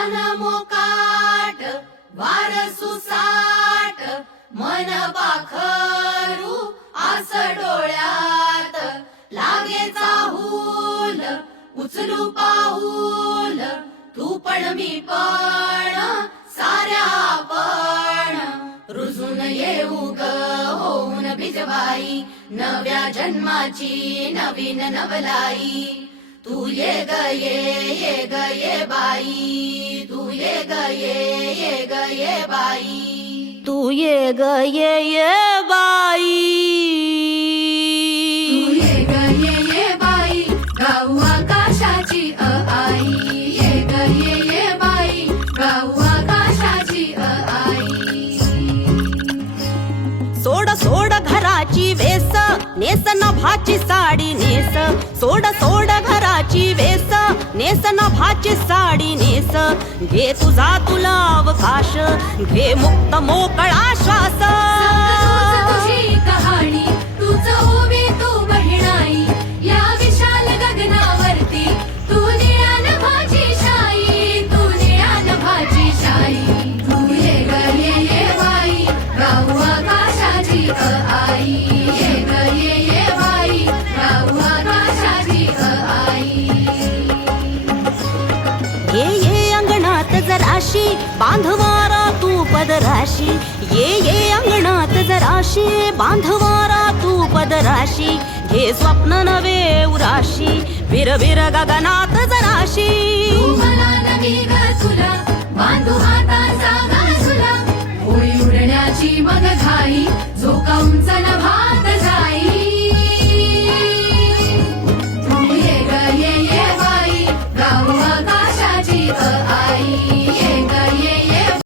रान मोकाट वार सुसाट मन पाखरू आस डोळ्यात लागे चाहूल उचलू पाऊल तू पण मी पण साऱ्या आपण रुजून येऊ ग होऊन बिजबाई नव्या जन्माची नवीन नवलाई तू ये ग ये ग ये बाई तू ये ग ये ग ये बाई तू ये ग ये बाई तू ये ग ये बाई गाऊ आकाशाची आई ये ग ये बाई गाऊ आकाशाची आई सोड सोड घराची वेस नेस नभाची साडी नेस सोड सोड घराची वेस नेस नभाची साडी नेस घे तुझा तुला अवकाश घे मुक्त मोकळा श्वास तुझी कहाणी तूच उभी तू बहिणाई या विशाल गगनावरती तू निळ्यान भाजी शाई तू निळ्यान भाजी शाई तू ये ग ये बाई गाऊ आकाशाची आई ये ग ये बाई गाऊ आकाशाची आई ये अंगणात जराशी बांधवारा तू पदराशी ये अंगणात जराशी बांधवारा तू पदराशी घे स्वप्न नवे उराशी विर विर गगनात जराशी तू मला